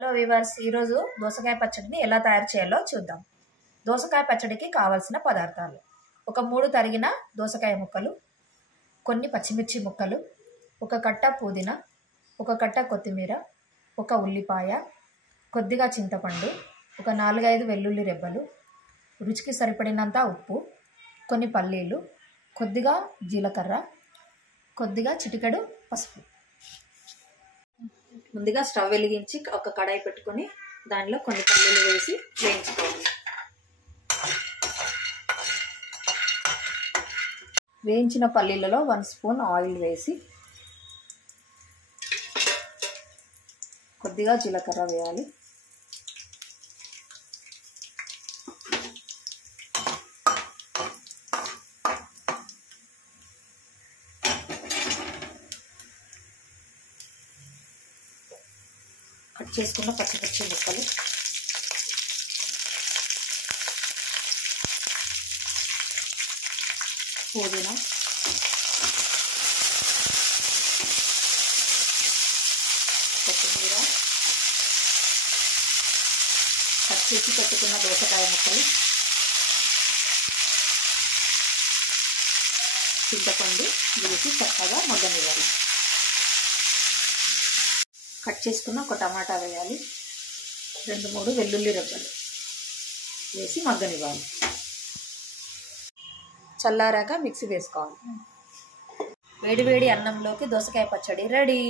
Hello weavers, ఈరోజు దోసకాయ పచ్చడిని ఎలా తయారు చేయాలో చూద్దాం. దోసకాయ పచ్చడికి కావాల్సిన పదార్థాలు: ఒక 3 తరిగిన దోసకాయ ముక్కలు, కొన్ని పచ్చిమిర్చి ముక్కలు, ఒక కట్ట పుదీనా, ఒక కట్ట కొత్తిమీర, ఒక ఉల్లిపాయ, కొద్దిగా చింతపండు, ఒక 4-5 వెల్లుల్లి రెబ్బలు, రుచికి సరిపడినంత ఉప్పు, కొన్ని పల్లీలు, కొద్దిగా జీలకర్ర, కొద్దిగా చిటికెడు పసుపు. ముందుగా స్టవ్ వెలిగించి ఒక కడాయి పెట్టుకొని దానిలో కొన్ని పల్లీలు వేసి వేయించుకోవాలి. వేయించిన పల్లీలలో 1 స్పూన్ ఆయిల్ వేసి కొద్దిగా జీలకర్ర వేయాలి. కట్ చేసుకున్న పచ్చిమిర్చి ముక్కలు, పుదీనా, కొత్తిమీర, కట్ చేసి పెట్టుకున్న దోసకాయ ముక్కలు, చింతపండు వేసి చక్కగా మగ్గనివ్వాలి. కట్ చేసుకున్న ఒక టమాటా వేయాలి. 2-3 వెల్లుల్లి రెబ్బలు వేసి మగ్గనివ్వాలి. చల్లారాక మిక్సీ వేసుకోవాలి. వేడి వేడి అన్నంలోకి దోసకాయ పచ్చడి రెడీ.